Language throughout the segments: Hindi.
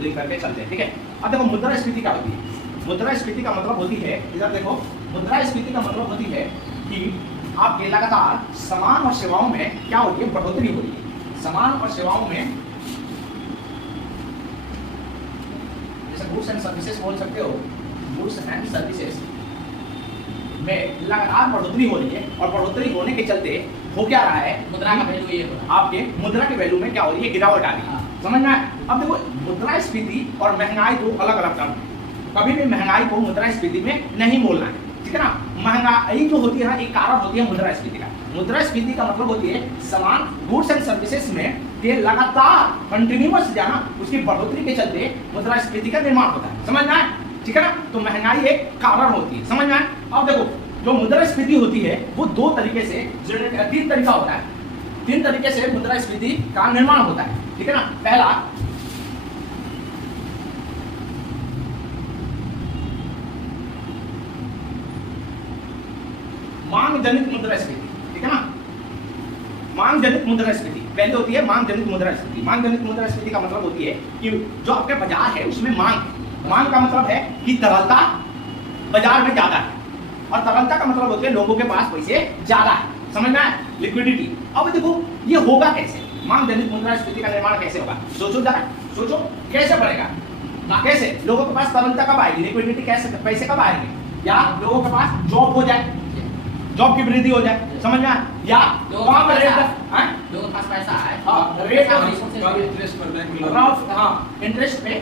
लिख करके चलते हैं, ठीक है। अब देखो मुद्रास्फीति क्या होती है। मुद्रास्फीति का मतलब होती है, इधर देखो, मुद्रास्फीति का मतलब होती है कि आपके लगातार सामान और सेवाओं में क्या होती है, बढ़ोतरी हो रही है। सामान और सेवाओं में, जैसे गुड्स एंड सर्विसेज बोल सकते हो, गुड्स एंड सर्विसेज में लगातार बढ़ोतरी हो रही है, और बढ़ोतरी होने के चलते हो क्या रहा है, मुद्रा का वैल्यू ये हो रहा है, आपके मुद्रा के वैल्यू में क्या हो रही है, गिरावट आ रही है। समझ में आया? अब देखो मुद्रास्फीति और महंगाई दो अलग अलग टर्म है। कभी भी महंगाई को मुद्रास्फीति में नहीं बोलना है, ठीक है ना। महंगाई जो होती है ना, एक कारण होती है मुद्रास्फीति का। मुद्रास्फीति का मतलब होती है सामान, गुड्स एंड सर्विसेज में ये लगातार कंटिन्यूअस जाना, उसकी बढ़ोतरी के चलते मुद्रास्फीति का निर्माण होता है। समझ में आया? ठीक है ना। तो महंगाई एक कारण होती है, समझ में आया? अब देखो जो मुद्रास्फीति होती है वो दो तरीके से, तीन तरीका होता है, तीन तरीके से मुद्रास्फीति का निर्माण होता है, ठीक है ना। पहला, मांग जनित मुद्रास्फीति, ठीक है ना। मांग जनित मुद्रास्फीति पहले होती है मांग जनित मुद्रास्फीति। मांग जनित मुद्रास्फीति का मतलब होती है कि जो आपके बाजार है उसमें मांग का मतलब है कि तरलता बाजार में ज्यादा है, और तरलता का मतलब होती है लोगों के पास पैसे ज्यादा है। समझ में आया? लिक्विडिटी। अब देखो ये होगा कैसे, मांग जनित मुद्रास्फीति का निर्माण कैसे होगा, सोचो जरा, सोचो कैसे बढ़ेगा, कैसे लोगों के पास तरलता कब आएगी, लिक्विडिटी कैसे, पैसे कब आएंगे, या लोगों के पास जॉब हो जाए, जॉब की वृद्धि हो जाए, समझ में आया? या कम रेट, लोगों के पास पैसा है, रेट ऑफ इंटरेस्ट पे,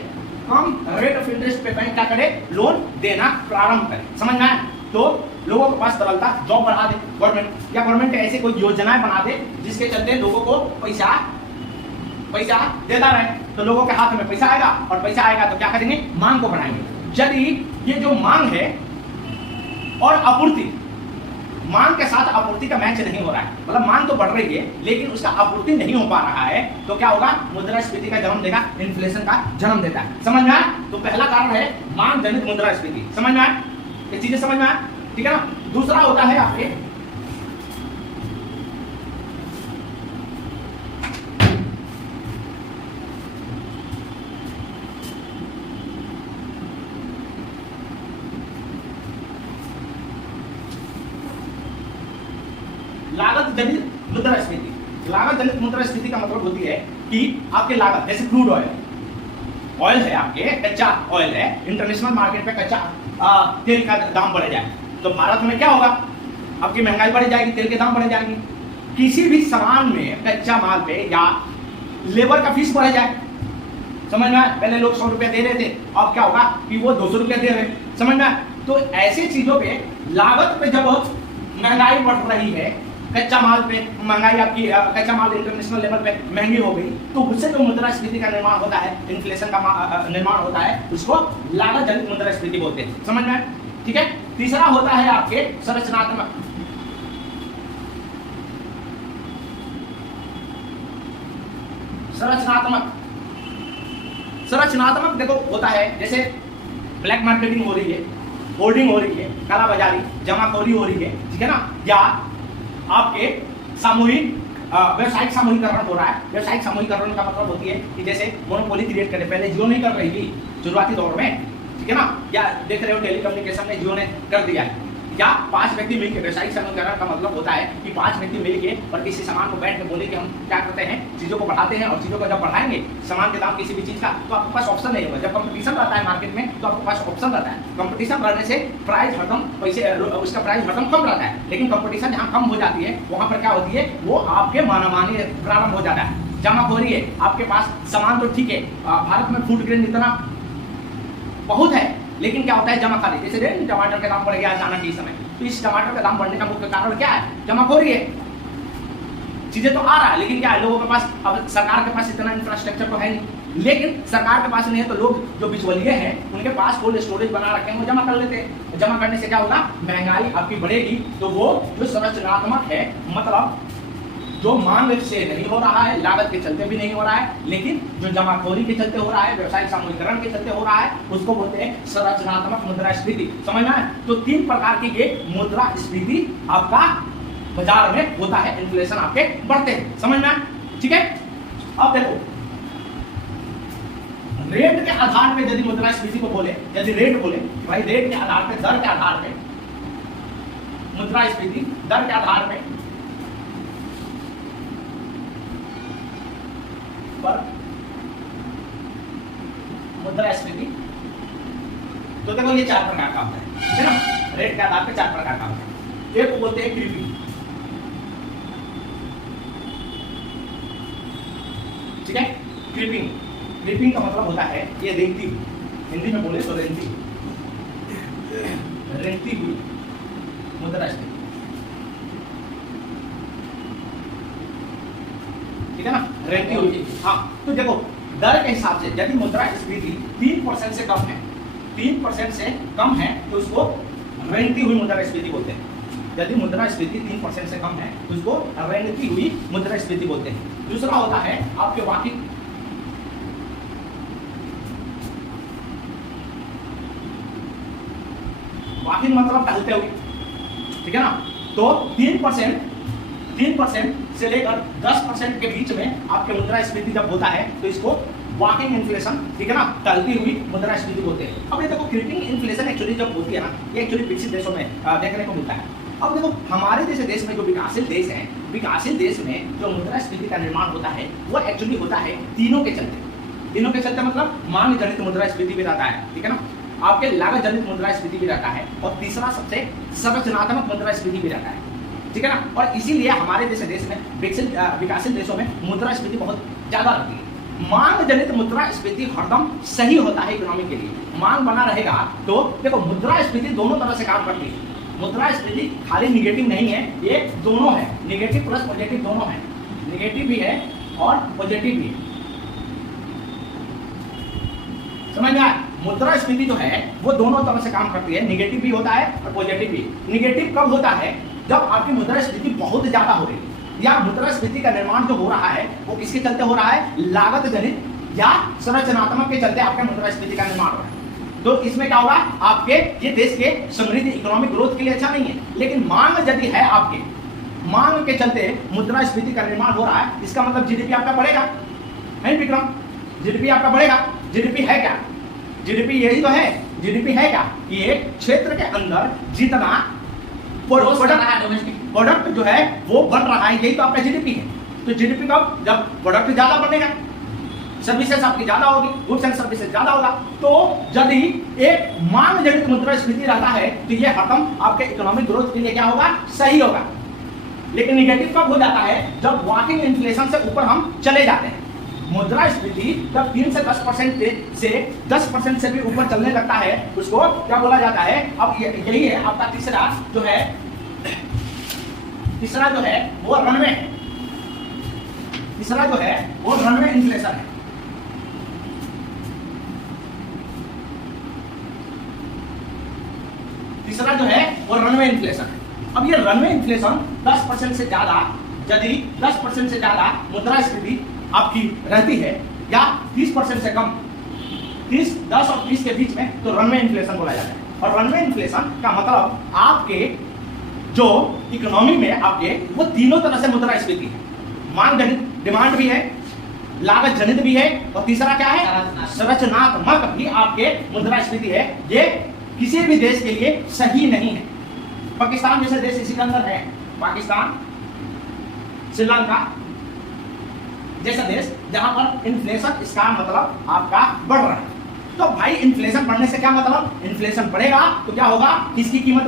कम रेट ऑफ इंटरेस्ट पे बैंक क्या करे, लोन देना प्रारंभ करे। समझ में आया? तो लोगों के पास तरलता, जॉब बढ़ा दे गवर्नमेंट, या गवर्नमेंट ऐसी कोई योजनाएं बना दे जिसके चलते लोगों को पैसा देता रहे, तो लोगों के हाथ में पैसा आएगा, और पैसा आएगा तो क्या करेंगे, मांग को बढ़ाएंगे। यदि ये जो मांग है और आपूर्ति, मांग के साथ आपूर्ति का मैच नहीं हो रहा है, मतलब मांग तो बढ़ रही है लेकिन उसका आपूर्ति नहीं हो पा रहा है, तो क्या होगा, मुद्रास्फीति का जन्म देगा, इन्फ्लेशन का जन्म देता है। समझ में आया? तो पहला कारण है मांग जनित मुद्रास्फीति। समझ में आया? ये चीजें समझ में आया? ठीक है ना। दूसरा होता है आपके लागत जनित मुद्रास्फीति। लागत जनित मुद्रास्फीति का मतलब होती है कि आपके लागत, जैसे क्रूड ऑयल है, आपके कच्चा ऑयल है, इंटरनेशनल मार्केट पे कच्चा तेल का दाम बढ़ जाए तो भारत में क्या होगा, आपकी महंगाई बढ़ जाएगी, तेल के दाम बढ़ जाएंगे। किसी भी सामान में कच्चा माल पे या लेबर का फीस बढ़ जाए, समझ में आया? पहले लोग 100 रुपया दे रहे थे, अब क्या होगा कि वो 200 रुपया दे रहे हैं। समझ में आया? तो ऐसी चीजों पे, लागत पे जब महंगाई बढ़ रही है, कच्चा माल पे महंगाई, आपकी कच्चा माल इंटरनेशनल लेवल पे महंगी हो गई, तो उससे जो मुद्रास्फीति का निर्माण होता है, इन्फ्लेशन का निर्माण होता है, उसको लागत जनित मुद्रास्फीति बोलते हैं। समझ में आया? ठीक है। तीसरा होता है आपके संरचनात्मक। संरचनात्मक देखो होता है, जैसे ब्लैक मार्केटिंग हो रही है, होर्डिंग हो रही है, कालाबाजारी, जमाखोरी हो रही है, ठीक है ना, या आपके सामूहिक व्यवसायिक सामूहिकरण हो रहा है। व्यवसायिक सामूहिकरण का मतलब होती है कि जैसे मोनोपोली क्रिएट करे, पहले जियो नहीं कर रही थी शुरुआती दौर में, ठीक है ना, या देख रहे हो टेलीकम्युनिकेशन में जियो ने कर दिया है, या 5 व्यक्ति मिलकर, व्यवसायिक सामूहिकरण का मतलब होता है कि 5 व्यक्ति मिलकर और किसी सामान को बैठ के बोले कि हम क्या करते हैं, चीजों को बढ़ाते हैं, और चीजों को जब बढ़ाएंगे सामान के दाम किसी भी चीज का, तो आपके पास ऑप्शन नहीं होगा। जब कंपटीशन रहता है मार्केट में तो आपके पास ऑप्शन रहता है। कंपटीशन बढ़ने से प्राइस हरदम पैसे, उसका प्राइस हरदम कम रहता है, लेकिन कंपटीशन जहाँ कम हो जाती है वहां पर क्या होती है, वो आपके मानामानी प्रारंभ हो जाता है। जमाखोरी है, आपके पास सामान तो ठीक है, भारत में फूड ग्रेन इतना बहुत है, लेकिन क्या होता है, जमाखोरी। जैसे टमाटर का दाम बढ़ गया अचानक इस समय, तो इस टमाटर का दाम बढ़ने का मुख्य कारण क्या है, जमाखोरी है। चीजें तो आ रहा है, लेकिन क्या है, लोगों के पास, अब सरकार के पास इतना इंफ्रास्ट्रक्चर तो है नहीं, लेकिन सरकार के पास नहीं है तो लोग जो बिचौलिए हैं उनके पास कोल्ड स्टोरेज बना रखे हैं, वो जमा कर लेते हैं। जमा करने से क्या होगा, महंगाई आपकी बढ़ेगी, तो वो जो संरचनात्मक है, मतलब जो मांग से नहीं हो रहा है, लागत के चलते भी नहीं हो रहा है, लेकिन जो जमाखोरी के चलते हो रहा है, व्यवसायिक सामूहिकरण के चलते हो रहा है, उसको बोलते हैं संरचनात्मक मुद्रास्फीति। समझ में आया? तो 3 प्रकार की ये मुद्रास्फीति आपका बाजार में होता है, इन्फ्लेशन आपके बढ़ते हैं। समझ में आया? ठीक है। अब देखो रेट के आधार पे यदि मुद्रास्फीति को बोले, यदि रेट बोले भाई रेट के आधार पे, दर के आधार पे, मुद्रास्फीति दर के आधार पे पर मुद्रास्फीति, तो देखो ये 4 प्रकार का होता है, ठीक है ना। रेट के आधार पे 4 प्रकार का होता है। एक बोलते हैं क्रीपिंग, ठीक है। क्रीपिंग, क्रीपिंग का मतलब होता है ये रेंगती हुई, हिंदी में बोले तो रेंगती हुई मुद्रास्फीति, ठीक है ना, रेंगती हुई। हाँ, तो देखो दर के हिसाब से यदि मुद्रास्फीति 3% से कम है, 3% से कम है तो उसको रेंगती हुई मुद्रास्फीति बोलते हैं। यदि मुद्रास्फीति 3% से कम है तो उसको रेंगती हुई मुद्रास्फीति बोलते हैं। दूसरा होता है आपके वाकिंग, वाकिंग मतलब टहलते हुए, ठीक है ना। तो 3% से लेकर 10% के बीच में आपके मुद्रास्फीति जब होता है तो इसको वॉकिंग इन्फ्लेशन, ठीक है ना, टलती हुई मुद्रास्फीति बोलते हैं। अब ये देखो क्रीपिंग इन्फ्लेशन एक्चुअली जब होती है ना, ये एक्चुअली विकसित देशों में देखने को मिलता है। अब देखो हमारे जैसे देश में जो विकासशील देश हैं, विकासशील देश में जो मुद्रास्फीति का निर्माण होता है वो एक्चुअली होता है तीनों के चलते। तीनों के चलते मतलब मांग जनित मुद्रास्फीति भी रहता है, ठीक है ना, आपके लागत जनित मुद्रास्फीति भी रहता है, और तीसरा सबसे संरचनात्मक मुद्रास्फीति भी रहता है, ठीक है ना। और इसीलिए हमारे जैसे देश में विकासशील देशों में मुद्रास्फीति बहुत ज्यादा रहती है। मांग जनित मुद्रास्फीति हरदम सही होता है इकोनॉमी के लिए। मांग बना रहेगा तो देखो मुद्रास्फीति दोनों तरह से काम करती है। मुद्रास्फीति खाली निगेटिव नहीं है, ये दोनों है, निगेटिव प्लस पॉजिटिव दोनों है, निगेटिव भी है और पॉजिटिव भी है, समझ में आया। मुद्रास्फीति जो है वो दोनों तरह से काम करती है, निगेटिव भी होता है और पॉजिटिव भी। निगेटिव कब होता है? जब आपकी मुद्रास्फीति बहुत ज्यादा हो रही है, या मुद्रास्फीति का निर्माण जो हो रहा है वो किसके चलते हो रहा है? लागत जनित या संरचनात्मक के चलते आपके मुद्रास्फीति का निर्माण हो रहा है। तो इसमें क्या होगा? आपके ये देश के समृद्धि इकोनॉमिक ग्रोथ के लिए अच्छा नहीं है। लेकिन मांग यदि है, आपके मांग के चलते मुद्रास्फीति का निर्माण हो रहा है, इसका मतलब जीडीपी आपका बढ़ेगा, है विक्रम? जीडीपी आपका बढ़ेगा। जीडीपी है क्या? जीडीपी यही तो है। जीडीपी है क्या? कि एक क्षेत्र के अंदर जितना प्रोडक्ट जो है वो बढ़ रहा है, यही तो आपका जीडीपी है। तो जीडीपी कब? जब प्रोडक्ट ज्यादा बनेगा, सर्विसेज आपकी ज्यादा होगी, गुड्स एंड सर्विसेज ज्यादा होगा। तो यदि एक मांग जनित मुद्रास्फीति रहता है तो ये हरदम आपके इकोनॉमिक ग्रोथ के लिए क्या होगा? सही होगा। लेकिन निगेटिव कब हो जाता है? जब वॉकिंग इन्फ्लेशन से ऊपर हम चले जाते हैं। मुद्रास्फीति जब 3 से 10% से भी ऊपर चलने लगता है उसको क्या बोला जाता है? अब यही है आपका तीसरा जो है वो रनवे है। तीसरा जो है वो रनवे इन्फ्लेशन है। तीसरा जो है वो रनवे इन्फ्लेशन है। अब ये रनवे इन्फ्लेशन 10% से ज्यादा, यदि 10% से ज्यादा मुद्रास्फीति आपकी रहती है या 30% से कम, 10 और 30 के बीच में, तो रनवे इन्फ्लेशन बोला जाता है। और रनवे इन्फ्लेशन का मतलब आपके जो इकोनॉमी में आपके वो तीनों तरह से मुद्रास्फीति है। मांग जनित डिमांड भी है, लागत जनित भी है, और तीसरा क्या है? संरचनात्मक भी आपके मुद्रास्फीति है। ये किसी भी देश के लिए सही नहीं है। पाकिस्तान जैसे देश इसी के अंदर है, पाकिस्तान, श्रीलंका जैसा देश जहां पर इन्फ्लेशन, इसका मतलब आपका बढ़ रहा है। तो भाई इन्फ्लेशन बढ़ने से क्या मतलब? इन्फ्लेशन बढ़ेगा तो क्या होगा? किसकी कीमत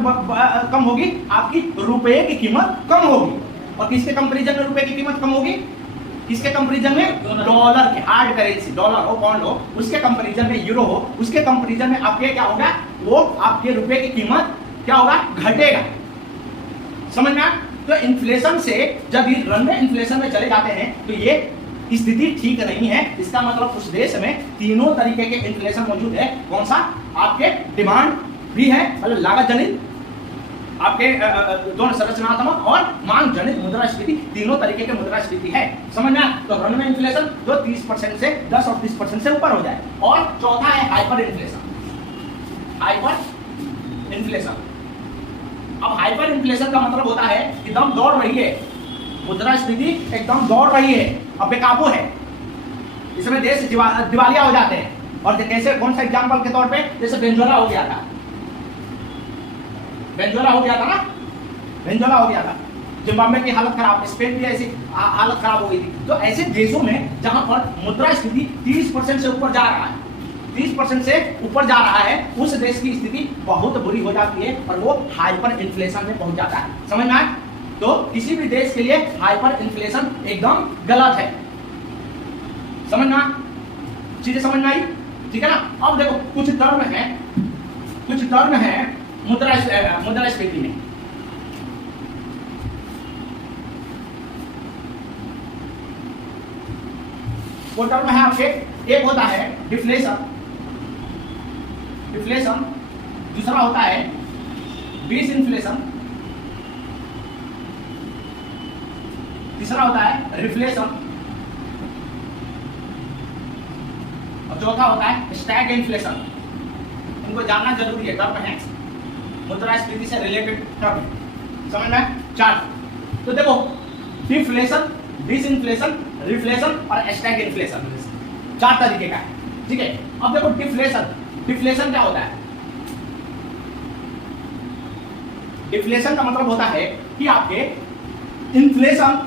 कम होगी? आपकी रुपए की कीमत कम होगी। और किसके कंपैरिजन में रुपए की कीमत कम होगी? किसके कंपैरिजन में? डॉलर की, हार्ड करेंसी, डॉलर हो, पॉन्ड हो, उसके कंपैरिजन में यूरो हो, उसके कंपैरिजन में आपके क्या होगा? वो आपके रुपए की कीमत क्या होगा? घटेगा। समझ में? तो इन्फ्लेशन से जब ये रनवे इन्फ्लेशन में चले जाते हैं तो ये स्थिति ठीक नहीं है। इसका मतलब उस देश में तीनों तरीके के इन्फ्लेशन मौजूद है। कौन सा? आपके डिमांड भी है, मतलब लागत जनित, आपके दोनों संरचनात्मक और मांग जनित मुद्रास्फीति, तीनों तरीके के मुद्रास्फीति है। समझ में? तो रनवे इन्फ्लेशन जो 30% से 10 और 30% से ऊपर हो जाए। और चौथा है हाइपर इन्फ्लेशन। हाइपर इन्फ्लेशन, अब हाइपर इन्फ्लेशन का मतलब होता है एकदम दौड़ रही है मुद्रास्फीति, एकदम दौड़ रही है, अब बेकाबू है, इसमें देश दिवालिया हो जाते हैं। और कैसे, कौन सा एग्जाम्पल के तौर पे, जैसे वेनेजुएला हो गया था, वेनेजुएला हो गया था ना, वेनेजुएला हो गया था, जिम्बाब्वे की हालत खराब, स्पेन की ऐसी हालत खराब हो गई थी। तो ऐसे देशों में जहां पर मुद्रास्फीति 30% से ऊपर जा रहा है, 30% से ऊपर जा रहा है, उस देश की स्थिति बहुत बुरी हो जाती है और वो हाइपर इन्फ्लेशन में पहुंच जाता है। समझ में आए? तो किसी भी देश के लिए हाइपर इन्फ्लेशन एकदम गलत है। समझ में आए? चीजें समझ में आई? ठीक है ना। अब देखो कुछ टर्म है, कुछ टर्म है मुद्रास्फीति में। वो टर्म है आपके, एक होता है डिफ्लेशन, डिफ्लेशन, दूसरा होता है डिसइंफ्लेशन, तीसरा होता है रिफ्लेशन और चौथा होता है स्टैग इन्फ्लेशन। इनको जानना जरूरी है, टर्म है मुद्रास्फीति से रिलेटेड टर्म। समझ में? चार। तो देखो डिफ्लेशन, डिसइंफ्लेशन, रिफ्लेशन और स्टैग इन्फ्लेशन, चार तरीके का है। ठीक है। अब देखो डिफ्लेशन, डिफ्लेशन क्या होता है? डिफ्लेशन का मतलब होता है कि आपके इन्फ्लेशन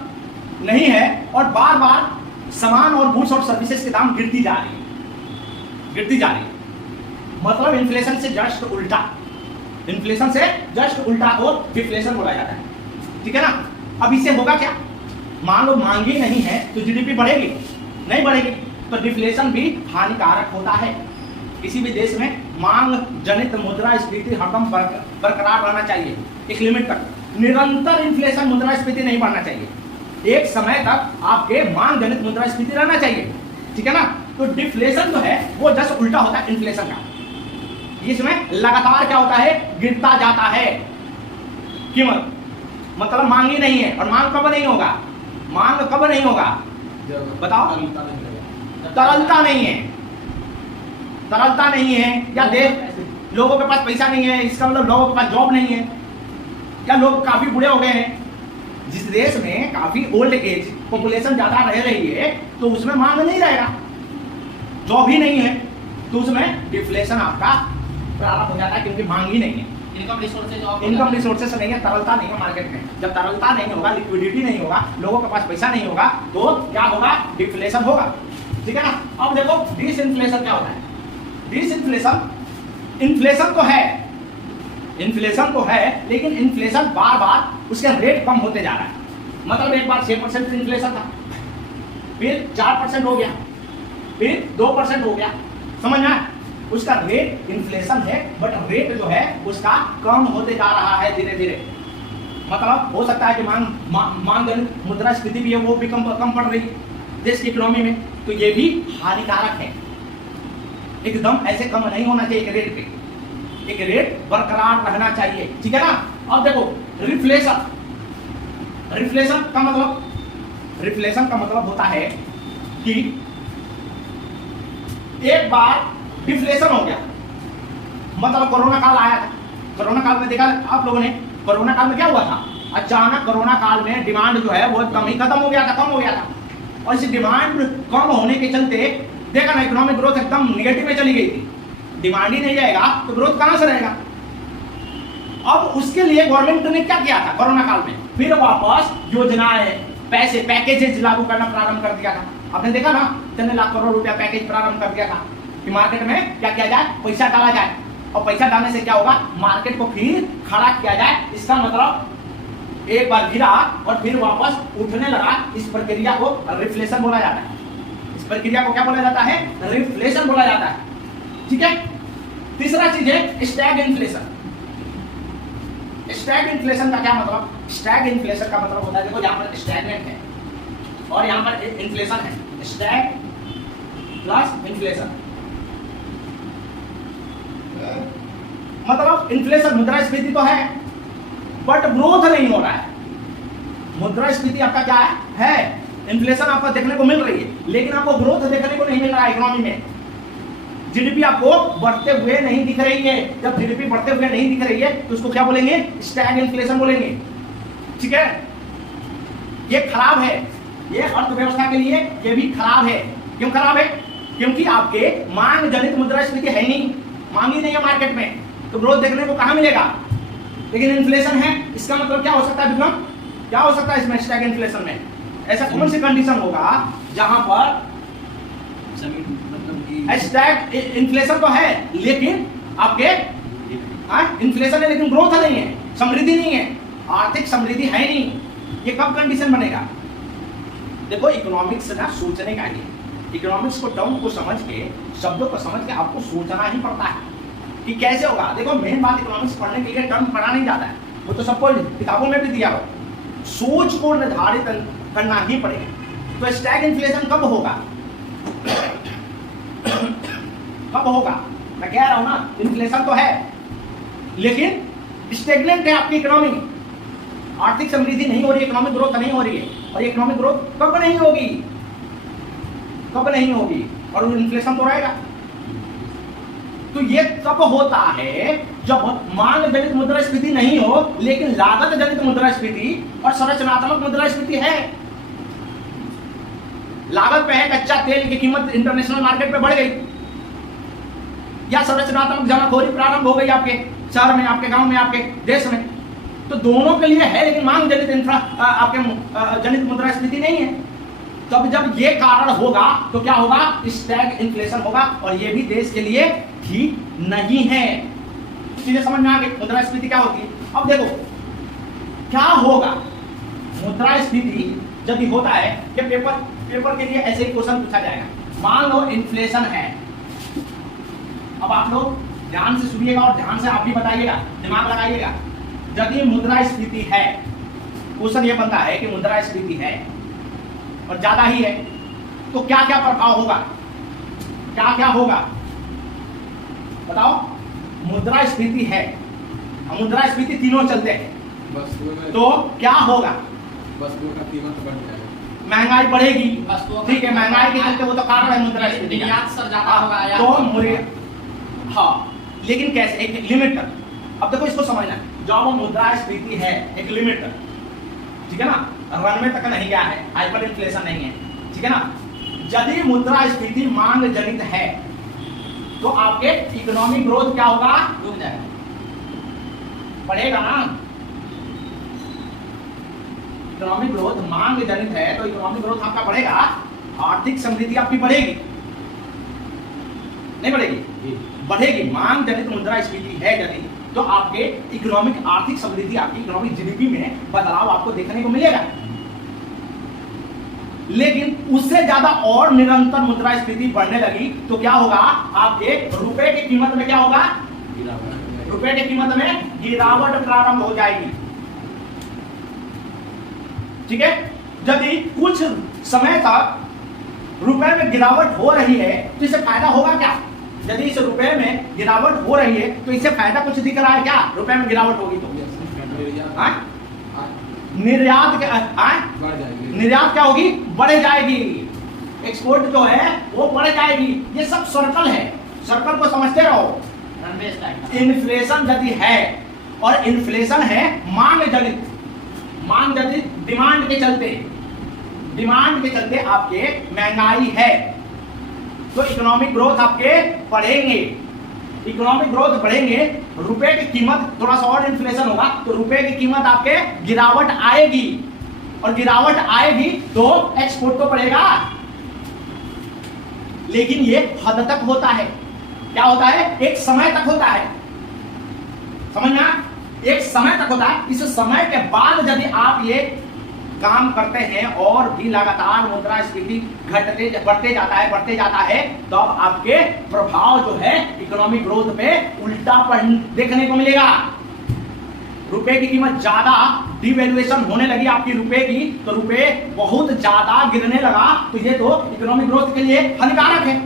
नहीं है और बार बार सामान और गुड्स और सर्विसेज के दाम गिरती जा रही है, गिरती जा रही है। मतलब इन्फ्लेशन से जस्ट उल्टा, इन्फ्लेशन से जस्ट उल्टा को डिफ्लेशन बोला जाता है। ठीक है ना। अब इससे होगा क्या? मान लो मांगी नहीं है तो जीडीपी बढ़ेगी? नहीं बढ़ेगी। तो डिफ्लेशन भी हानिकारक होता है। किसी भी देश में मांग जनित मुद्रास्फीति हरदम बरकरार रहना चाहिए एक लिमिट तक। निरंतर इन्फ्लेशन मुद्रास्फीति नहीं बढ़ना चाहिए। एक समय तक आपके मांग जनित मुद्रास्फीति रहना चाहिए। ठीक है ना। तो डिफ्लेशन जो है वो जस्ट उल्टा होता है इन्फ्लेशन का। इसमें लगातार क्या होता है? गिरता जाता है कीमत। मतलब मांग ही नहीं है। और मांग कब नहीं होगा? मांग कब नहीं होगा बताओ? तरलता नहीं है, तरलता नहीं है, या देश लोगों के पास पैसा नहीं है, इसका मतलब लोगों के पास जॉब नहीं है, या लोग काफी बुढ़े हो गए हैं। जिस देश में काफी ओल्ड एज पॉपुलेशन ज्यादा रह रही है तो उसमें मांग नहीं रहेगा, जॉब ही नहीं है, तो उसमें डिफ्लेशन आपका प्रारंभ हो जाता है क्योंकि मांग ही नहीं है। इनकम रिसोर्सेस नहीं है, तरलता नहीं है मार्केट में। जब तरलता नहीं होगा, लिक्विडिटी नहीं होगा, लोगों के पास पैसा नहीं होगा, तो क्या होगा? डिफ्लेशन होगा। ठीक है ना। अब देखो डिसइंफ्लेशन क्या होता है? डिसइंफ्लेशन, इन्फ्लेशन तो है, इन्फ्लेशन तो है, लेकिन इन्फ्लेशन बार बार उसका रेट कम होते जा रहा है। मतलब एक बार 6% इन्फ्लेशन था, फिर 4% हो गया, फिर 2% हो गया। समझ में? उसका रेट इन्फ्लेशन है बट रेट जो है उसका कम होते जा रहा है धीरे धीरे। मतलब हो सकता है कि मांग जनित मुद्रास्फीति भी है वो भी कम पड़ रही देश की इकोनॉमी में, तो ये भी हानिकारक है। एकदम ऐसे कम नहीं होना चाहिए एक रेट पे, एक रेट बरकरार रहना चाहिए। ठीक है ना। अब देखो रिफ्लेशन, रिफ्लेशन का मतलब, रिफ्लेशन का मतलब होता है कि एक बार डिफ्लेशन हो गया। मतलब कोरोना काल आया था, कोरोना काल में देखा आप लोगों ने, कोरोना काल में क्या हुआ था? अचानक कोरोना काल में डिमांड जो है वो एकदम ही खत्म हो गया था, कम हो गया था। और इस डिमांड कम होने के चलते देखा ना इकोनॉमिक ग्रोथ एकदम निगेटिव में चली गई थी। डिमांड ही नहीं जाएगा तो ग्रोथ कहां से रहेगा? अब उसके लिए गवर्नमेंट ने क्या किया था कोरोना काल में? फिर वापस योजनाएं, पैसे, पैकेजेस लागू करना प्रारंभ कर दिया था। आपने देखा ना, 3 लाख करोड़ रुपया पैकेज प्रारंभ कर दिया था कि मार्केट में क्या किया जाए? पैसा डाला जाए। और पैसा डालने से क्या होगा? मार्केट को फिर खड़ा किया जाए। इसका मतलब एक बार गिरा और फिर वापस उठने लगा। इस प्रक्रिया को रिफ्लेशन बोला जाता है। इस प्रक्रिया को क्या बोला जाता है? रिफ्लेशन बोला जाता है। ठीक है। तीसरा चीज है स्टैग इन्फ्लेशन। स्टैग इन्फ्लेशन का क्या मतलब? स्टैग इन्फ्लेशन का मतलब होता है, देखो यहाँ पर स्टैगनेंट है और यहाँ पर इन्फ्लेशन है, स्टैग प्लस इन्फ्लेशन। मतलब इन्फ्लेशन मुद्रास्फीति तो है बट ग्रोथ नहीं हो रहा है। मुद्रास्फीति आपका क्या है? इन्फ्लेशन आपको देखने को मिल रही है लेकिन आपको ग्रोथ देखने को नहीं मिल रहा है इकोनॉमी में। जीडीपी आपको बढ़ते हुए नहीं दिख रही है। जब जीडीपी बढ़ते हुए नहीं दिख रही है तो उसको क्या बोलेंगे? स्टैग इन्फ्लेशन बोलेंगे। ठीक है। ये खराब है, ये अर्थव्यवस्था के लिए ये भी खराब है। क्यों खराब है? क्योंकि आपके मांग जनित मुद्रास्फीति है ही नहीं, मांग ही नहीं है मार्केट में, तो ग्रोथ देखने को कहां मिलेगा। लेकिन इन्फ्लेशन है, इसका मतलब क्या हो सकता है विक्रम, क्या हो सकता है इसमें स्टैग इन्फ्लेशन में? ऐसा कौन सी कंडीशन होगा जहां पर स्टैग इन्फ्लेशन तो है लेकिन आपके इन्फ्लेशन है लेकिन ग्रोथ नहीं है, समृद्धि नहीं है, आर्थिक समृद्धि है नहीं, ये कब कंडीशन बनेगा? देखो इकोनॉमिक्स ना सोचने का ही, इकोनॉमिक्स को टर्म को समझ के, शब्दों को समझ के आपको सोचना ही पड़ता है कि कैसे होगा। देखो मेन बात इकोनॉमिक्स पढ़ने के लिए टर्म पढ़ा नहीं जाता है, वो तो सबको किताबों में भी दिया हो, सोच को निर्धारित करना ही पड़ेगा। तो स्टैग इन्फ्लेशन कब होगा? कब होगा? मैं कह रहा हूं ना, इन्फ्लेशन तो है लेकिन स्टेगनेंट है आपकी इकोनॉमी, आर्थिक समृद्धि नहीं हो रही, इकोनॉमिक ग्रोथ नहीं हो रही है। और इकोनॉमिक ग्रोथ कब नहीं होगी, कब नहीं होगी, और इन्फ्लेशन तो रहेगा। तो ये तब होता है जब मांग जनित मुद्रास्फीति नहीं हो लेकिन लागत जनित मुद्रास्फीति और संरचनात्मक मुद्रास्फीति है। लागत पे है, कच्चा तेल की कीमत इंटरनेशनल मार्केट पे बढ़ गई, या संरचनात्मक जमाखोरी प्रारंभ हो गई आपके शहर में, आपके गांव में, आपके देश में, तो दोनों के लिए है लेकिन मांग जनित आपके जनित मुद्रास्फीति नहीं है। तब जब ये कारण होगा तो क्या होगा? स्टैग इन्फ्लेशन होगा, और ये भी देश के लिए ठीक नहीं है। चीजें समझ में आ गई मुद्रास्फीति क्या होती है। अब देखो क्या होगा मुद्रास्फीति जब होता है कि पेपर के लिए ऐसे ही क्वेश्चन पूछा जाएगा। मान लो इन्फ्लेशन है, अब आप लोग ध्यान से सुनिएगा और ध्यान से आप भी बताइएगा, दिमाग लगाइएगा। यदि मुद्रास्फीति है, क्वेश्चन ये बनता है कि मुद्रास्फीति है और ज्यादा ही है, तो क्या क्या प्रभाव होगा, क्या क्या होगा बताओ। मुद्रास्फीति है, मुद्रास्फीति तीनों चलते हैं, तो क्या होगा? वस्तुओं का कीमत बढ़ जाएगा, महंगाई बढ़ेगी, ठीक है, महंगाई के चलते वो तो कारण है मुद्रास्फीति का, निर्यात सर ज्यादा होगा या तो हाँ, लेकिन कैसे? एक लिमिट तक। अब देखो इसको समझना, जब मुद्रास्फीति है एक लिमिट तक, ठीक है ना, रनवे तक नहीं गया है, हाइपर इन्फ्लेशन नहीं है, ठीक है ना। यदि मुद्रास्फीति मांग जनित है तो आपके इकोनॉमिक ग्रोथ क्या होगा? रुक जाएगा, बढ़ेगा ना। इकोनॉमिक ग्रोथ मांग जनित है तो इकोनॉमिक ग्रोथ आपका बढ़ेगा, आर्थिक समृद्धि आपकी बढ़ेगी, नहीं बढ़ेगी? बढ़ेगी। मांग जनित मुद्रास्फीति है यदि, तो आपके इकोनॉमिक आर्थिक समृद्धि, आपकी इकोनॉमिक जीडीपी में बदलाव आपको देखने को मिलेगा। लेकिन उससे ज्यादा और निरंतर मुद्रास्फीति बढ़ने लगी तो क्या होगा? आपके रुपए की कीमत में क्या होगा? रुपए की कीमत में गिरावट प्रारंभ हो जाएगी, ठीक है। यदि कुछ समय तक रुपए में गिरावट हो रही है तो इससे फायदा होगा क्या? यदि इस रुपए में गिरावट हो रही है तो इससे फायदा कुछ दिख रहा है क्या? रुपए में गिरावट होगी तो निर्यात निर्यात क्या होगी? बढ़ जाएगी, एक्सपोर्ट जो है वो बढ़ जाएगी। ये सब सर्कल है, सर्कल को समझते रहो। इन्फ्लेशन यदि है और इन्फ्लेशन है मांग जनित, मांग जनित डिमांड के चलते, डिमांड के चलते आपके महंगाई है तो इकोनॉमिक ग्रोथ आपके बढ़ेंगे, इकोनॉमिक ग्रोथ बढ़ेंगे, रुपए की कीमत थोड़ा सा और इन्फ्लेशन होगा तो रुपए की कीमत आपके गिरावट आएगी, और गिरावट आएगी तो एक्सपोर्ट तो बढ़ेगा। लेकिन ये हद तक होता है, क्या होता है? एक समय तक होता है, समझना, एक समय तक होता है। इस समय के बाद यदि आप ये काम करते हैं और भी लगातार मुद्रास्फीति घटते बढ़ते जाता है तो अब आपके प्रभाव जो है इकोनॉमिक ग्रोथ पे उल्टा देखने को मिलेगा। रुपए की कीमत ज्यादा डिवैल्यूएशन होने लगी आपकी रुपए की, तो रुपए बहुत ज्यादा गिरने लगा तो ये तो इकोनॉमिक ग्रोथ के लिए हानिकारक है।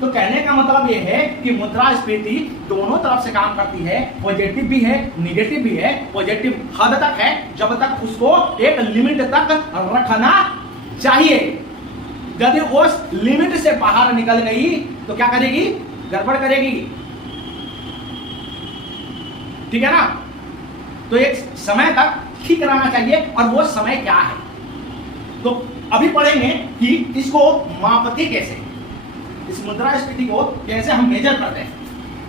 तो कहने का मतलब ये है कि मुद्रास्फीति दोनों तरफ से काम करती है, पॉजिटिव भी है निगेटिव भी है। पॉजिटिव हद तक है जब तक उसको एक लिमिट तक रखना चाहिए, यदि उस लिमिट से बाहर निकल गई तो क्या करेगी? गड़बड़ करेगी, ठीक है ना। तो एक समय तक ठीक रहना चाहिए, और वो समय क्या है तो अभी पढ़ेंगे कि इसको मापते कैसे, इस मुद्रास्फीति को कैसे हम मेजर करते हैं,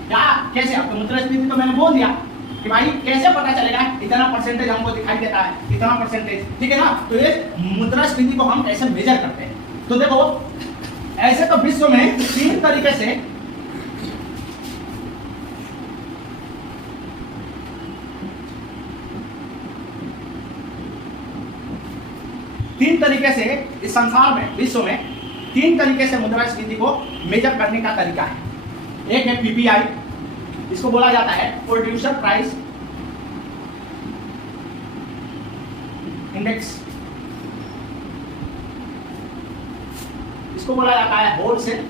क्या कैसे, आपको मुद्रास्फीति तो मैंने बोल दिया कि भाई कैसे पता चलेगा, इतना परसेंटेज हमको दिखाई देता है, इतना परसेंटेज, ठीक है ना। तो ये मुद्रास्फीति को हम कैसे मेजर करते हैं, तो देखो ऐसे तो विश्व में तीन तरीके से इस संसार में, विश्व में तीन तरीके से मुद्रास्फीति को मेजर करने का तरीका है। एक है पीपीआई, इसको बोला जाता है प्रोड्यूसर प्राइस इंडेक्स, इसको बोला जाता है होलसेल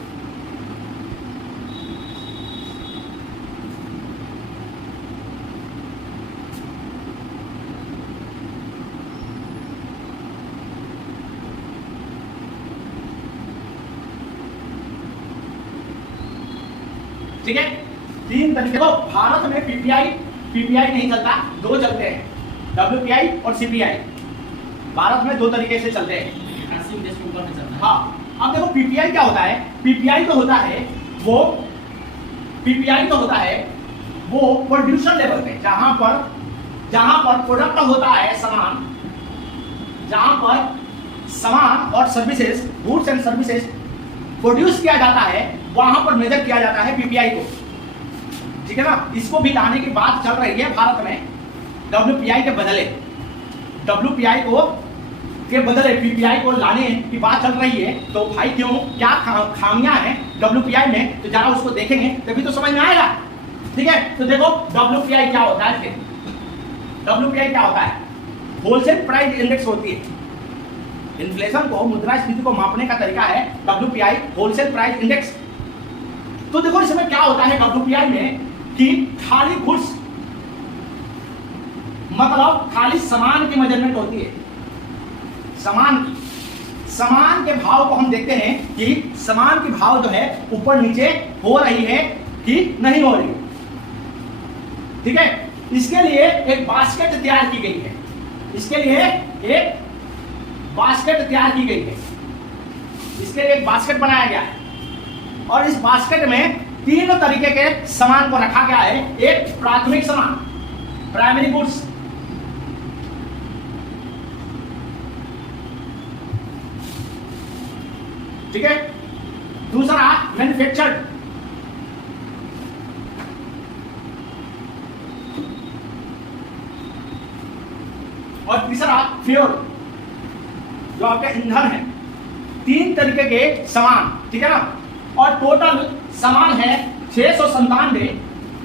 ठीक है। तीन तरीके, तो भारत में पीपीआई नहीं चलता, दो चलते हैं, डब्ल्यूपीआई और सीपीआई। भारत में दो तरीके से चलते हैं। हाँ, अब देखो पीपीआई क्या होता है, पीपीआई तो होता है वो प्रोड्यूसर लेवल पे, जहां पर प्रोडक्ट होता है, सामान, जहां पर सामान और services, goods and services produce किया जाता है, वहां पर मेजर किया जाता है पीपीआई को, ठीक है ना। इसको भी लाने की बात चल रही है भारत में, डब्ल्यूपीआई के बदले, पीपीआई को लाने की बात चल रही है। तो भाई क्यों, क्या खामियां हैं डब्ल्यूपीआई में, तो जरा उसको देखेंगे तभी तो समझ में आएगा, ठीक है। तो देखो डब्ल्यूपीआई क्या होता है, फिर डब्ल्यूपीआई क्या होता है, होलसेल प्राइस इंडेक्स होती है। इन्फ्लेशन को, मुद्रास्फीति को मापने का तरीका है डब्ल्यूपीआई, होलसेल प्राइस इंडेक्स। तो देखो इसमें क्या होता है डब्ल्यूपीआई में कि खाली गुड्स, मतलब खाली सामान की मेजरमेंट होती है, सामान के भाव को हम देखते हैं कि सामान के भाव जो है ऊपर नीचे हो रही है कि नहीं हो रही, ठीक है। इसके लिए एक बास्केट तैयार की गई है, इसके लिए एक बास्केट बनाया गया है, और इस बास्केट में तीन तरीके के सामान को रखा गया है। एक प्राथमिक सामान, प्राइमरी गुड्स, ठीक है। दूसरा मैन्युफैक्चर्ड, और तीसरा फ्यूल, जो आपका ईंधन है। तीन तरीके के सामान, ठीक है ना। और टोटल सामान है 697,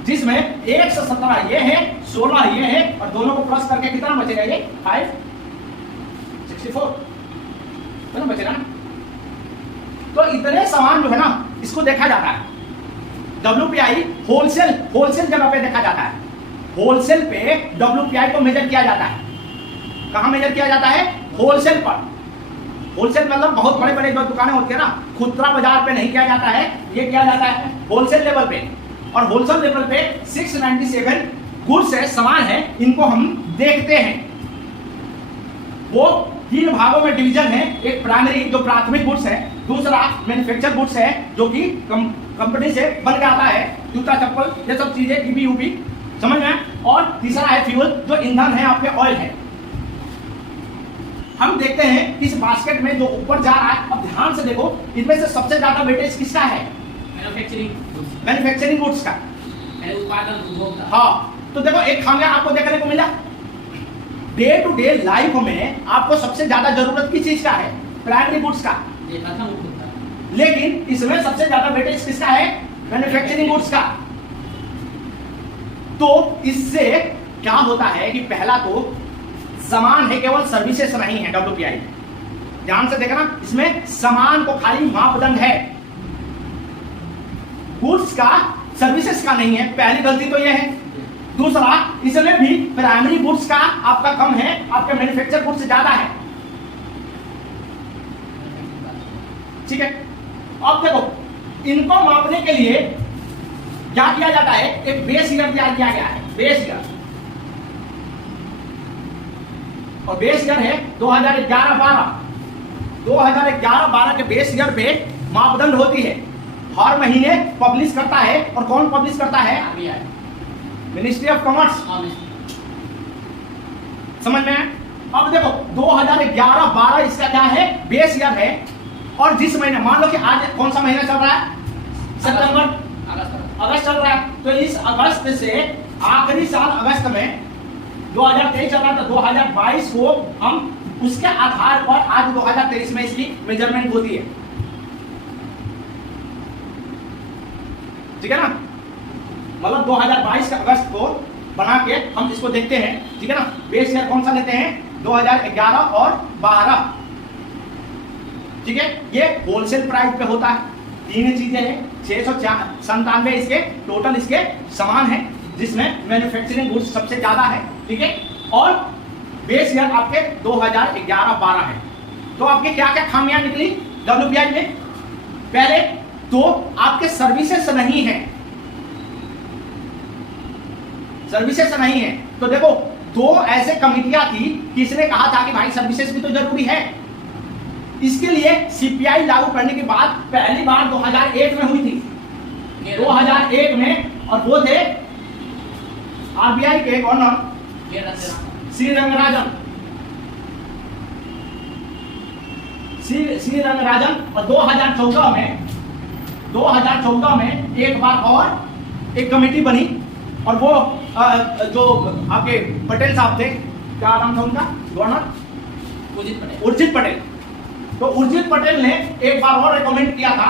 जिसमें 117 ये है, 16 ये है, और दोनों को प्लस करके कितना बचेगा, ये 564 तो ना बचेगा ना। तो इतने सामान जो है ना, इसको देखा जाता है डब्ल्यूपीआई होलसेल जगह पे देखा जाता है, होलसेल पे डब्ल्यूपीआई को मेजर किया जाता है। कहां मेजर किया जाता है, होलसेल पर। होलसेल मतलब बहुत बड़े बड़े जो दुकानें होती है ना, खुदरा बाजार पे नहीं किया जाता है, ये किया जाता है होलसेल लेवल पे। और होलसेल लेवल पे 697 गुड्स है, सामान है, इनको हम देखते हैं। वो तीन भागों में डिवीजन है, एक प्राइमरी जो प्राथमिक गुड्स है, दूसरा मैन्युफैक्चर गुड्स है जो कि कंपनी से बन के आता है, जूता चप्पल ये सब चीजें, टीवी यूपी, समझ में। और तीसरा है फ्यूल, जो ईंधन है, आपके ऑयल है। हम देखते हैं इस बास्केट में जो ऊपर जा रहा है, अब ध्यान से देखो, इनमें से सबसे ज्यादा वेटेज किसका है, मैन्युफैक्चरिंग गुड्स का, उत्पादन। हाँ, तो देखो एक खामियां आपको देखने को मिला, डे टू डे लाइफ में आपको सबसे ज्यादा जरूरत किस चीज का है, प्राइमरी गुड्स का, लेकिन इसमें सबसे ज्यादा वेटेज किसका है, मैन्युफैक्चरिंग गुड्स का। तो इससे क्या होता है कि पहला तो सामान है, केवल सर्विसेज नहीं है डब्ल्यूपीआई, ध्यान से देखना, इसमें सामान को खाली मापदंड है, गुड्स का, सर्विसेज का नहीं है, पहली गलती तो यह है। दूसरा, इसमें भी प्राइमरी गुड्स का आपका कम है, आपके मैन्युफैक्चर गुड्स से ज्यादा है, ठीक है। अब देखो, इनको मापने के लिए क्या किया जाता है, एक बेस ईयर तैयार किया गया है, बेस ईयर, और बेस ईयर है 2011-12 के बेस ईयर पे मापदंड होती है। हर महीने पब्लिश करता है। और कौन पब्लिश करता है? RBI, ministry of commerce. समझ में आया? अब देखो 2011-12 इसका क्या है? बेस ईयर है। और जिस महीने, मान लो कि आज कौन सा महीना चल रहा है? सितंबर, अगस्त चल रहा है। तो इस अगस्त से आखिरी साल अगस्त में 2023 चल रहा था, 2022 को हम उसके आधार पर आज 2023 में इसकी मेजरमेंट होती है। ठीक है ना? मतलब 2022 का अगस्त को बना के हम इसको देखते हैं। ठीक है ना? बेस ईयर कौन सा लेते हैं? 2011 और 12। ठीक है? ये होलसेल प्राइस पे होता है। तीन चीजें हैं, 697 इसके टोटल इसके सामान है, जिसमें मैन्युफैक्चरिंग गुड्स सबसे ज्यादा है। ठीक है? और बेस ईयर आपके 2011-12 है। तो आपके क्या क्या खामियां निकली WPI में? पहले तो आपके सर्विसेज नहीं है, सर्विसेज नहीं है। तो देखो दो ऐसे कमिटियां थी, किसने कहा था कि भाई सर्विसेज भी तो जरूरी है। इसके लिए CPI लागू करने के बाद पहली बार 2001 में हुई थी, 2001 में। और वो थे RBI के गवर्नर सी रंगराजन, सी रंगराजन। और 2014 में एक बार और एक कमेटी बनी। और वो जो आपके पटेल साहब थे, क्या नाम था उनका? गवर्नर उर्जित पटेल। तो उर्जित पटेल ने एक बार और रिकमेंड किया था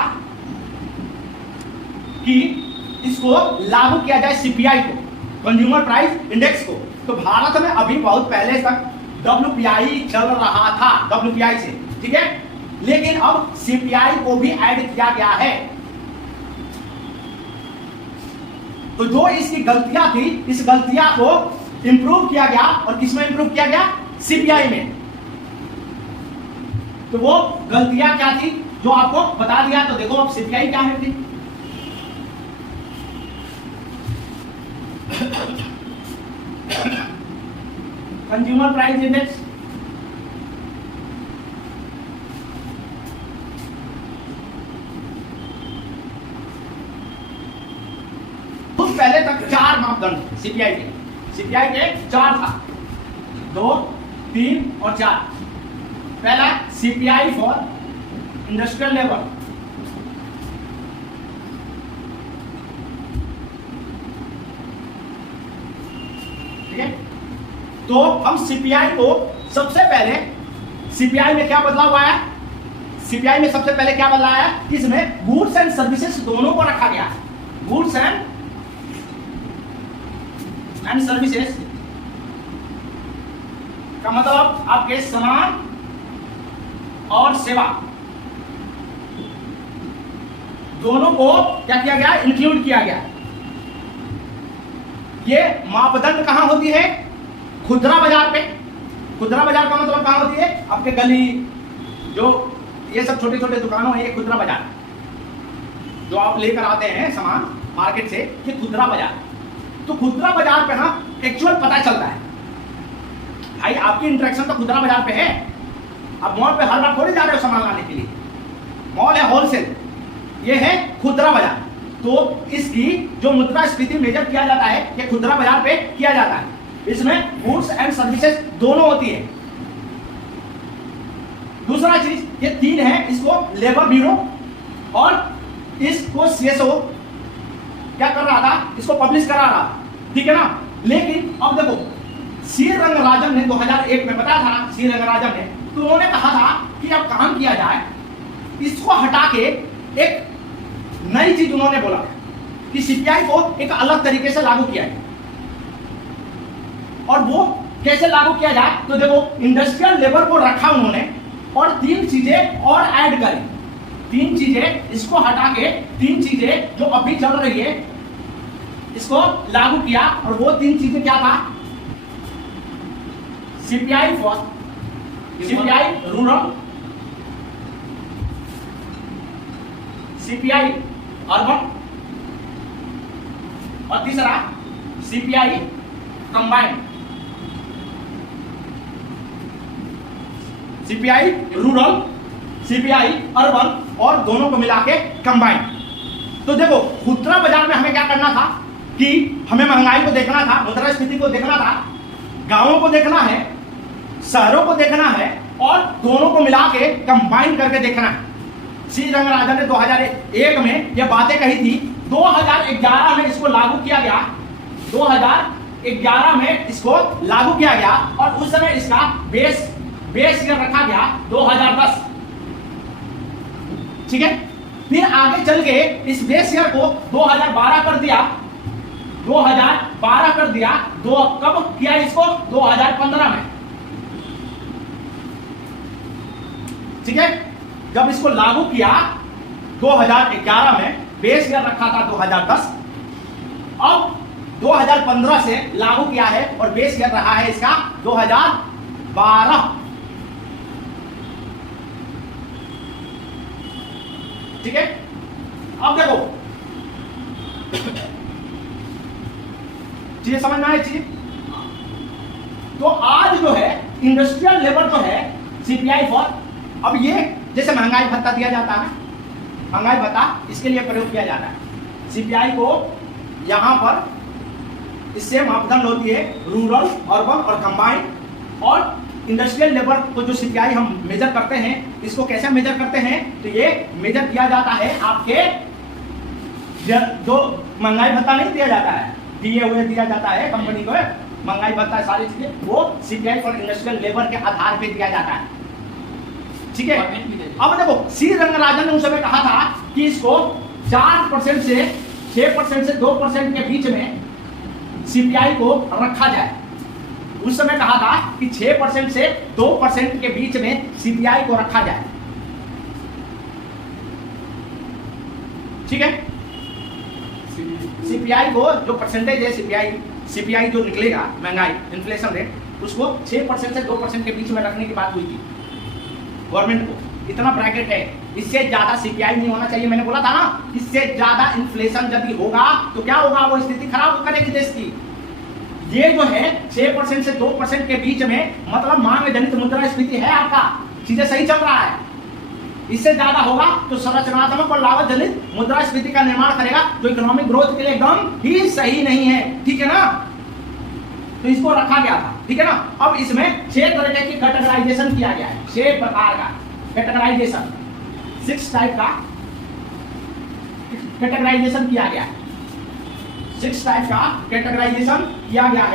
कि इसको लागू किया जाए CPI को, कंज्यूमर प्राइस इंडेक्स को। तो भारत में अभी बहुत पहले तक WPI चल रहा था, WPI से। ठीक है? लेकिन अब CPI को भी ऐड किया गया है। तो जो इसकी गलतियां थी, इस गलतियां को इंप्रूव किया गया। और किसमें इंप्रूव किया गया? CPI में। तो वो गलतियां क्या थी जो आपको बता दिया। तो देखो अब CPI क्या है? Consumer price index. पहले तक 4 मापदंड CPI के 4 था, 2, 3 और 4। पहला CPI फॉर इंडस्ट्रियल लेबर, ठीक है? तो हम CPI को सबसे पहले, CPI में क्या बदलाव आया? CPI में सबसे पहले क्या बदलाव आया? इसमें गुड्स एंड सर्विसेज दोनों को रखा गया। गुड्स एंड सर्विसेज का मतलब आपके सामान और सेवा दोनों को क्या किया गया? इंक्लूड किया गया। ये मापदंड कहां होती है? खुदरा बाजार पे। खुदरा बाजार का मतलब कहां होती है? आपके गली, जो ये सब छोटे छोटे दुकानों है, ये खुदरा बाजार। जो आप लेकर आते हैं सामान मार्केट से, ये खुदरा बाजार। तो खुदरा बाजार पे ना एक्चुअल पता चलता है भाई, आपकी इंटरेक्शन तो खुदरा बाजार पे है। अब मॉल पे हर बार थोड़ी जा रहे हो सामान लाने के लिए। मॉल है होलसेल, ये है खुदरा बाजार। तो इसकी जो मुद्रास्फीति मेजर किया जाता है, ये खुदरा बाजार पे किया जाता है। इसमें गुड्स एंड सर्विसेज दोनों होती है। दूसरा चीज, ये 3 है, इसको लेबर ब्यूरो और इसको CSO क्या कर रहा था? इसको पब्लिश करा रहा। ठीक है ना? लेकिन अब देखो सी रंगराजन ने 2001 में बताया था, सी रंगराजन ने, तो उन्होंने कहा था कि अब काम किया जाए, इसको हटा के एक नई चीज उन्होंने बोला कि CPI को एक अलग तरीके से लागू किया है। और वो कैसे लागू किया जाए? तो देखो इंडस्ट्रियल लेबर को रखा उन्होंने और 3 चीजें और ऐड करी। 3 चीजें इसको हटा के 3 चीजें जो अभी चल रही है इसको लागू किया। और वो 3 चीजें क्या था? CPI for CPI rural, CPI urban और तीसरा CPI combined. CPI rural, CPI urban और दोनों को मिला के कंबाइंड। तो देखो खुदरा बाजार में हमें क्या करना था कि हमें महंगाई को देखना था, मुद्रास्फीति को देखना था, गांवों को देखना है, शहरों को देखना है और दोनों को मिला के कंबाइन करके देखना है। सी रंगराजन ने 2001 में ये बातें कही थी। 2011 में इसको लागू किया गया, 2011 में इसको लागू किया गया और उस समय इसका बेस ईयर रखा गया 2010। ठीक है, फिर आगे चल के इस बेस ईयर को 2012 कर दिया, 2012 कर दिया। कब किया इसको? 2015 में। ठीक है, जब इसको लागू किया 2011 में, बेस ईयर रखा था 2010, अब 2015 से लागू किया है और बेस ईयर रहा है इसका 2012। ठीक है, अब देखो चीजें समझ में आई चीज। तो आज जो है इंडस्ट्रियल लेबर जो है सीपीआई फॉर, अब ये जैसे महंगाई भत्ता दिया जाता है, महंगाई भत्ता इसके लिए प्रयोग किया जाता है। सीपीआई को यहां पर इससे मापदंड होती है रूरल, अर्बन और कंबाइंड। और इंडस्ट्रियल लेबर को जो सीपीआई हम मेजर करते हैं, इसको कैसे मेजर करते हैं? तो ये मेजर किया जाता है आपके जो महंगाई भत्ता नहीं दिया जाता है, दिए हुए दिया जाता है कंपनी को महंगाई भत्ता, सारी चीजें वो सीपीआई फॉर इंडस्ट्रियल लेबर के आधार पे दिया जाता है। ठीक है, अब देखो सी रंगराजन ने उस समय कहा था कि इसको 4% से 6% से 2% के बीच में सीपीआई को रखा जाए। उस समय कहा था कि 6% से 2% के बीच में सीपीआई को रखा जाए। ठीक है, सीपीआई को जो परसेंटेज है, सीपीआई जो निकलेगा महंगाई इन्फ्लेशन रेट, उसको 6% से 2% के बीच में रखने की बात हुई थी गवर्नमेंट को। इतना ब्रैकेट है, इससे ज्यादा सीपीआई नहीं होना चाहिए। मैंने बोला था ना, इससे ज्यादा इन्फ्लेशन यदि होगा तो क्या होगा? वो स्थिति खराब करेगी देश की। ये जो है 6% से 2% के बीच में, मतलब मांग जनित मुद्रास्फीति है आपका, चीजें सही चल रहा है। इससे ज्यादा होगा तो संरचनात्मक और लागत जनित मुद्रास्फीति का निर्माण करेगा, जो इकोनॉमिक ग्रोथ के लिए एकदम ही सही नहीं है। ठीक है ना, तो इसको रखा गया था। ठीक है ना, अब इसमें 6 तरह की कैटेगराइजेशन किया गया है, 6 प्रकार का कैटेगराइजेशन, 6 टाइप का कैटेगराइजेशन किया गया है, 6 टाइप का कैटेगराइजेशन किया गया है।